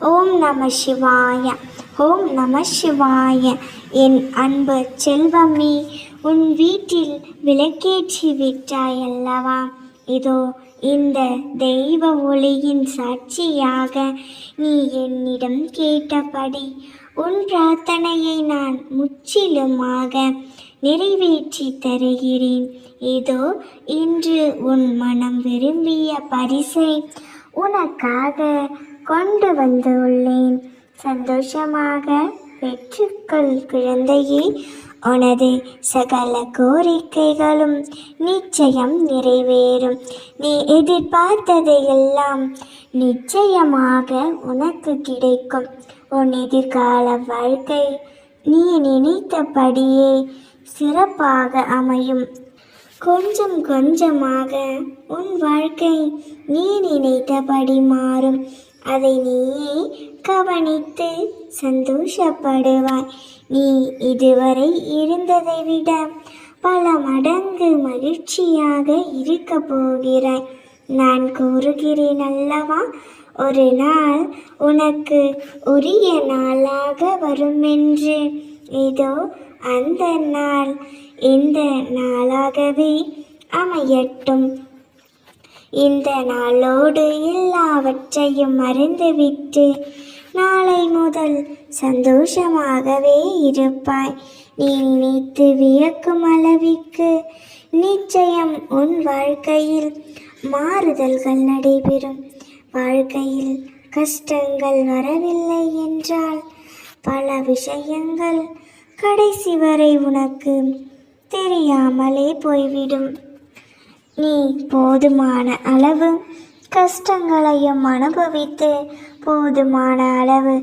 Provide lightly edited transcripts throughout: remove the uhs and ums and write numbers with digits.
ஓம் நம சிவாய. ஓம் நம சிவாய. என் அன்பு செல்வமே, உன் வீட்டில் விளக்கேற்றி விட்டாய் அல்லவா? இதோ இந்த தெய்வ ஒளியின் சாட்சியாக நீ என்னிடம் கேட்டபடி உன் பிரார்த்தனையை நான் முற்றிலுமாக நிறைவேற்றி தருகிறேன். இதோ இன்று உன் மனம் விரும்பிய பரிசை உனக்காக கொண்டு வந்துள்ளேன். சந்தோஷமாக பெற்றுக்கொள் குழந்தையே. உனது சகல கோரிக்கைகளும் நிச்சயம் நிறைவேறும். நீ எதிர்பார்த்ததையெல்லாம் நிச்சயமாக உனக்கு கிடைக்கும். உன் எதிர்கால வாழ்க்கை நீ நினைத்தபடியே சிறப்பாக அமையும். கொஞ்சம் கொஞ்சமாக உன் வாழ்க்கை நீ நினைத்தபடி மாறும். அதை நீயே கவனித்து சந்தோஷப்படுவாய். நீ இதுவரை இருந்ததை விட பல மடங்கு மகிழ்ச்சியாக இருக்க போகிறாய். நான் கூறுகிறேன் அல்லவா, ஒரு நாள் உனக்கு உரிய நாளாக வருமென்று. இதோ அந்த நாள் இந்த நாளாகவே அமையட்டும். இந்த நாளோடு எல்லாவற்றையும் மறந்துவிட்டு நாளை முதல் சந்தோஷமாகவே இருப்பாய். நீ நினைத்து வியக்கும் அளவிற்கு நிச்சயம் உன் வாழ்க்கையில் மாறுதல்கள் நடைபெறும். வாழ்க்கையில் கஷ்டங்கள் வரவில்லை என்றால் பல விஷயங்கள் கடைசி வரை உனக்கு தெரியாமலே போய்விடும். நீ போதுமான அளவு கஷ்டங்களையும் அனுபவித்து போதுமான அளவு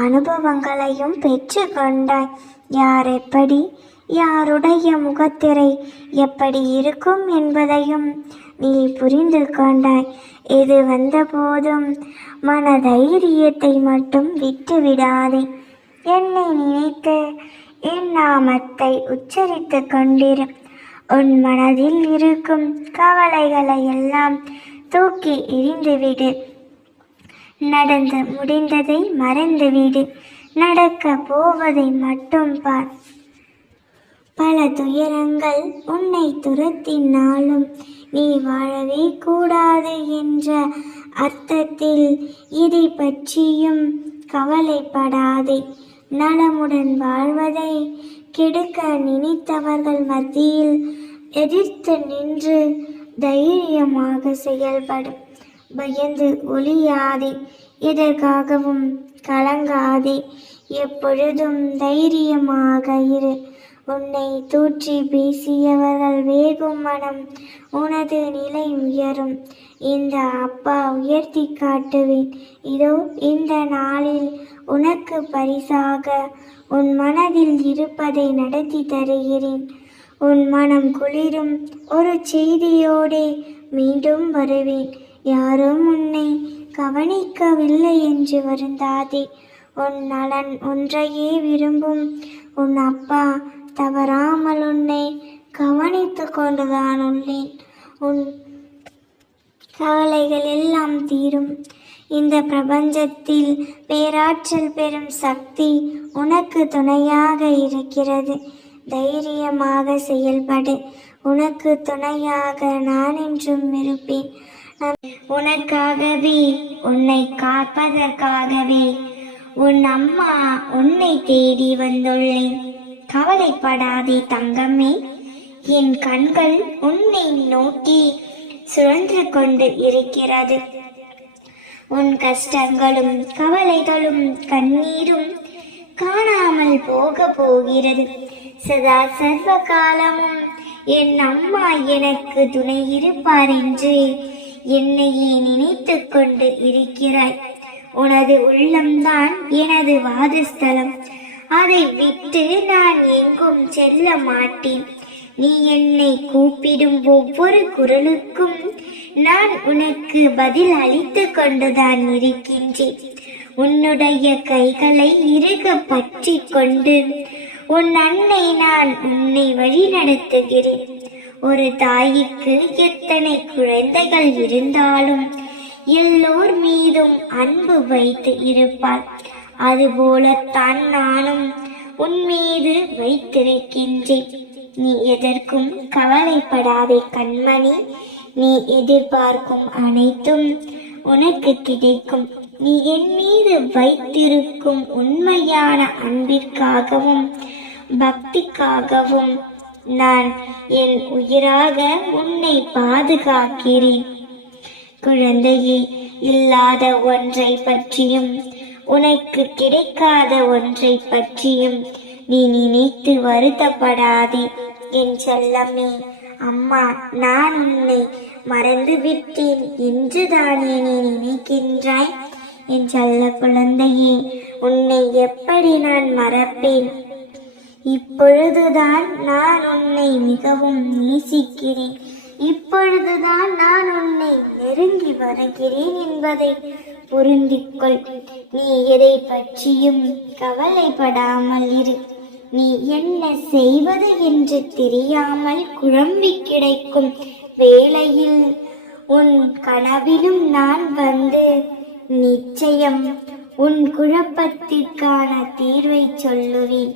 அனுபவங்களையும் பெற்று கொண்டாய். யார் எப்படி, யாருடைய முகத்திரை எப்படி இருக்கும் என்பதையும் நீ புரிந்து கொண்டாய். எது வந்த போதும் மன தைரியத்தை மட்டும் விட்டு விடாதே. என்னை நினைத்து என் நாமத்தை உச்சரித்து கொண்டிரு. உன் மனதில் இருக்கும் கவலைகளை எல்லாம் தூக்கி எறிந்துவிடு. நடந்து முடிந்ததை மறந்துவிடு. நடக்க போவதை மட்டும் பார். பல துயரங்கள் உன்னை துரத்தினாலும் நீ வாழவே கூடாது என்ற அர்த்தத்தில் இதை பற்றியும் கவலைப்படாதே. நலமுடன் வாழ்வதை கெடுக்க நினைத்தவர்கள் மத்தியில் எதிர்த்து நின்று தைரியமாக செயல்படும். பயந்து ஒளியாதே. எதற்காகவும் கலங்காதே. எப்பொழுதும் தைரியமாக இரு. உன்னை தூற்றி பேசியவர்கள் வேகும் மனம் உனது நிலை உயரும். இந்த அப்பா உயர்த்தி காட்டுவேன். இதோ இந்த நாளில் உனக்கு பரிசாக உன் மனதில் இருப்பதை நடத்தி தருகிறேன். உன் மனம் குளிரும் ஒரு செய்தியோடே மீண்டும் வருவேன். யாரும் உன்னை கவனிக்கவில்லை என்று வருந்தாதே. உன் நலன் ஒன்றையே விரும்பும் உன் அப்பா தவறாமல் உன்னை கவனித்து கொண்டுதான் உள்ளேன். உன் கவலைகள் எல்லாம் தீரும். இந்த பிரபஞ்சத்தில் பேராற்றல் பெறும் சக்தி உனக்கு துணையாக இருக்கிறது. தைரியமாக செயல்படு. உனக்கு துணையாக நான் என்றும் இருப்பேன். உனக்காகவே, உன்னை காப்பதற்காகவே உன் அம்மா உன்னை தேடி வந்துள்ளேன். கவலைப்படாதே தங்கமே. என் கண்கள் உன்னை நோக்கி சுழன்று கொண்டு இருக்கிறது. உன் கஷ்டங்களும் கவலைகளும் கண்ணீரும் காணாமல் போக போகிறது. சதா சர்வ காலமும் என் அம்மா எனக்கு துணை இருப்பார் என்று என்னையே நினைத்து கொண்டு இருக்கிறாய். உனது உள்ளம்தான் எனது வாதஸ்தலம். அதை விட்டு நான் எங்கும் செல்ல மாட்டேன். நீ என்னை கூப்பிடும் ஒவ்வொரு குரலுக்கும் நான் உனக்கு பதில் அளித்து கொண்டுதான் இருக்கின்றேன். உன்னுடைய கைகளை இறுக பற்றி கொண்டு உன் அன்னை நான் உன்னை வழி நடத்துகிறேன். ஒரு தாய்க்கு எத்தனை குழந்தைகள் இருந்தாலும் எல்லோர் மீதும் அன்பு வைத்து இருப்பாள். அதுபோலத்தான் நானும் உன் மீது வைத்திருக்கின்றேன். நீ எதற்கும் கவலைப்படாதே கண்மணி. நீ எதிர்பார்க்கும் அனைத்தும் உனக்கு கிடைக்கும். நீ என் மீது வைத்திருக்கும் உண்மையான அன்பிற்காகவும் பக்திக்காகவும் நான் என் உயிராக உன்னை பாதுகாக்கிறேன். குழந்தையே, இல்லாத ஒன்றை பற்றியும் உனக்கு கிடைக்காத ஒன்றை பற்றியும் நீ நினைத்து வருத்தப்படாதே என் செல்லமே. அம்மா, நான் உன்னை மறந்து விட்டேன் என்று தானே நீ நினைக்கின்றாய்? என் செல்ல குழந்தையே, உன்னை எப்படி நான் மறப்பேன்? இப்பொழுதுதான் நான் உன்னை மிகவும் நேசிக்கிறேன். இப்பொழுதுதான் நான் உன்னை நெருங்கி வருகிறேன் என்பதை புரிந்துகொள். நீ எதை பற்றியும் கவலைப்படாமல் இரு. நீ என்ன செய்வது என்று தெரியாமல் குழம்பி கிடைக்கும் வேளையில் உன் கனவிலும் நான் வந்து நிச்சயம் உன் குழப்பத்திற்கான தீர்வை சொல்லுவேன்.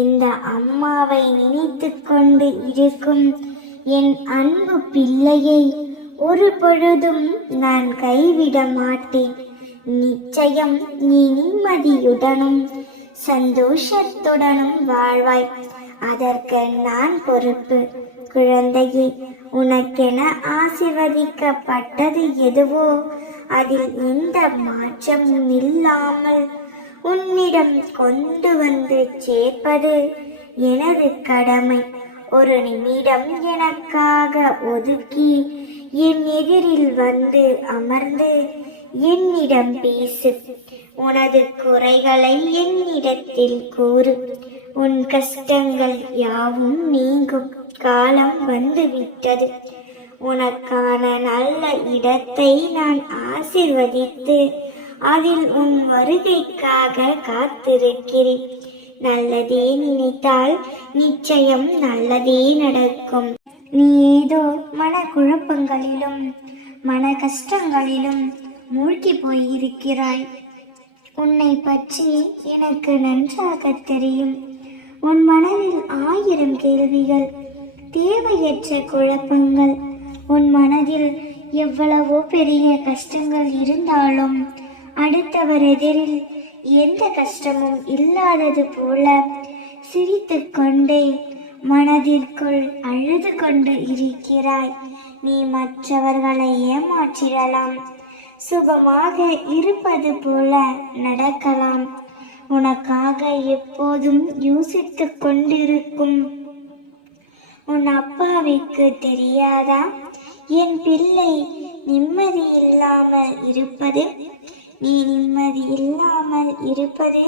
இந்த அம்மாவை நினைத்து கொண்டு இருக்கும் என் அன்பு பிள்ளையை ஒரு பொழுதும் நான் கைவிட மாட்டேன். நிச்சயம் நீ நிம்மதியுடனும் சந்தோஷத்துடனும் வாழ்வாய். அதற்கு நான் பொறுப்பு. குழந்தையே, உனக்கென ஆசீர்வதிக்கப்பட்டது எதுவோ அதில் எந்த மாற்றமும் இல்லாமல் உன்னிடம் கொண்டு வந்து சேர்ப்பது எனது கடமை. ஒரு நிமிடம் எனக்காக ஒதுக்கி என் எதிரில் வந்து அமர்ந்து என்னிடம் பேசு. உனது குறைகளை என்னிடத்தில் கூறு. உன் கஷ்டங்கள் யாவும் நீங்கும் காலம் வந்துவிட்டது. உனக்கான நல்ல இடத்தை நான் ஆசீர்வதித்து அதில் உன் வருகைக்காக காத்திருக்கிறேன். நல்லதே நினைத்தால் நிச்சயம் நல்லதே நடக்கும். நீ ஏதோ மனக்குழப்பங்களிலும் மன கஷ்டங்களிலும் மூழ்கி போயிருக்கிறாய். உன்னை பற்றி எனக்கு நன்றாக தெரியும். உன் மனதில் 1000 கேள்விகள், தேவையற்ற குழப்பங்கள். உன் மனதில் எவ்வளவோ பெரிய கஷ்டங்கள் இருந்தாலும் அடுத்தவர் எதிரில் எந்த கஷ்டமும் இல்லாதது போல சிரித்து கொண்டே மனதிற்குள் அழுது கொண்டு இருக்கிறாய். நீ மற்றவர்களை ஏமாற்றிடலாம், சுகமாக இருப்பது போல நடக்கலாம். உனக்காக எப்போதும் யோசித்து கொண்டிருக்கும் உன் அப்பாவிற்கு தெரியாதா என் பிள்ளை நிம்மதி இல்லாமல் இருப்பது? நீ நிம்மதி இல்லாமல் இருப்பது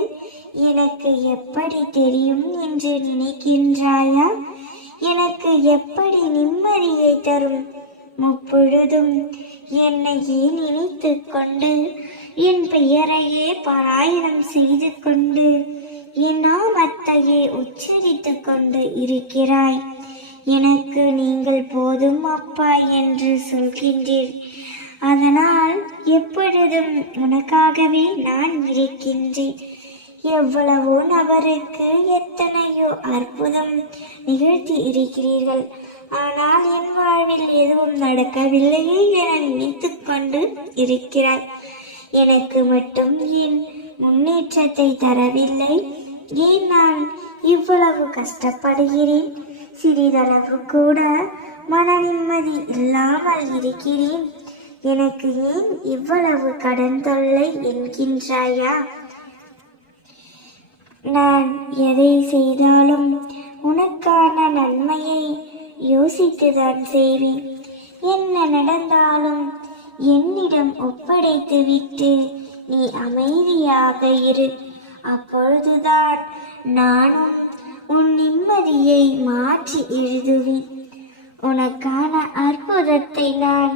எனக்கு எப்படி தெரியும் என்று நினைக்கின்றாயா? எனக்கு எப்படி நிம்மதியை தரும்? முப்பொழுதும் என்னையே நினைத்து கொண்டு என் பெயரையே பாராயணம் செய்து கொண்டு என் நாமத்தையே உச்சரித்து கொண்டு இருக்கிறாய். எனக்கு நீங்கள் போதும் அப்பா என்று சொல்கின்றீர். அதனால் எப்பொழுதும் உனக்காகவே நான் இருக்கின்றேன். எவ்வளவோ நபருக்கு எத்தனையோ அற்புதம் நிகழ்த்தி இருக்கிறீர்கள். ஆனால் என் வாழ்வில் எதுவும் நடக்கவில்லையே என நினைத்து கொண்டு இருக்கிறாய். எனக்கு மட்டும் ஏன் முன்னேற்றத்தை தரவில்லை? ஏன் நான் இவ்வளவு கஷ்டப்படுகிறேன்? சிறிதளவு கூட மன நிம்மதி இல்லாமல் இருக்கிறேன். எனக்கு ஏன் இவ்வளவு கடன் தொல்லை என்கின்றாயா? நான் எதை செய்தாலும் உனக்கான நன்மையை யோசித்துதான் செய்வேன். என்ன நடந்தாலும் என்னிடம் ஒப்படைத்து விட்டு நீ அமைதியாக இரு. அப்பொழுதுதான் நானும் உன் நிம்மதியை மாற்றி எழுதுவேன். உனக்கான அற்புதத்தை நான்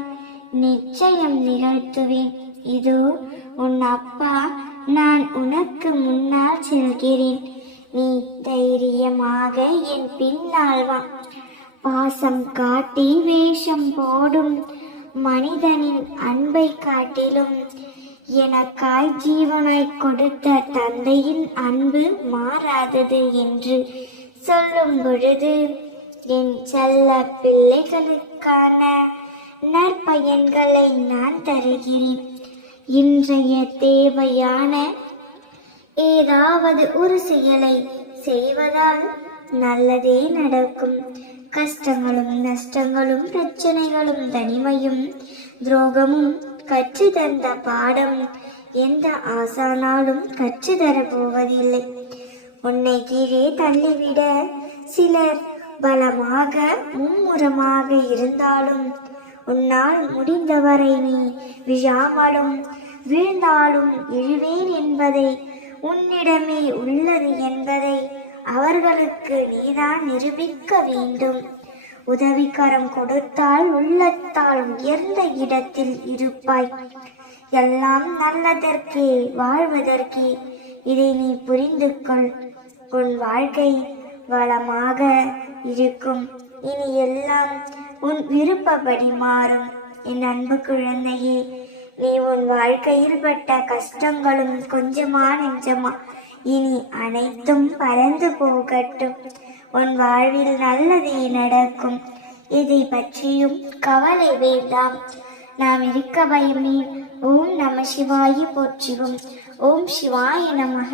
நிச்சயம் நிகழ்த்துவேன். இதோ உன் அப்பா நான் உனக்கு முன்னால் செல்கிறேன். நீ தைரியமாக என் பின்னால் வா. பாசம் காட்டி வேஷம் போடும் மனிதனின் அன்பை காட்டிலும் எனக்காய் ஜீவனாய் கொடுத்த தந்தையின் அன்பு மாறாதது என்று சொல்லும் பொழுது என் செல்ல பிள்ளைகளுக்கான நற்பயன்களை நான் தருகிறேன். இன்றைய தேவையான ஏதாவது ஒரு செயலை செய்வதால் நல்லதே நடக்கும். கஷ்டங்களும் நஷ்டங்களும் பிரச்சனைகளும் தனிமையும் துரோகமும் கற்று தந்த பாடம் எந்த ஆசானாலும் கற்றுத்தர போவதில்லை. உன்னை கீழே தள்ளிவிட சிலர் பலமாக மும்முரமாக இருந்தாலும் உன்னால் முடிந்தவரை நீ விழாமலும் வீழ்ந்தாலும் எழுவேன் என்பதை உன்னிடமே உள்ளது என்பதை அவர்களுக்கு நீதான் நிரூபிக்க வேண்டும். உதவிக்கரம் கொடுத்தால் உள்ளத்தால் உயர்ந்த இடத்தில் இருப்பாய். எல்லாம் நல்லதற்கே வாழ்வதற்கே. இதை நீ புரிந்து கொள். உன் வாழ்க்கை வளமாக இருக்கும். இனி எல்லாம் உன் விருப்பப்படி மாறும். என் அன்பு குழந்தையே, நீ உன் வாழ்க்கையில் பட்ட கஷ்டங்களும் கொஞ்சமா நெஞ்சமா இனி அனைத்தும் பறந்து போகட்டும். உன் வாழ்வில் நல்லதே நடக்கும். இதை பற்றியும் கவலை வேண்டாம். நாம் இருக்க பயமே. ஓம் நம சிவாய போற்றிவோம். ஓம் சிவாய நமக.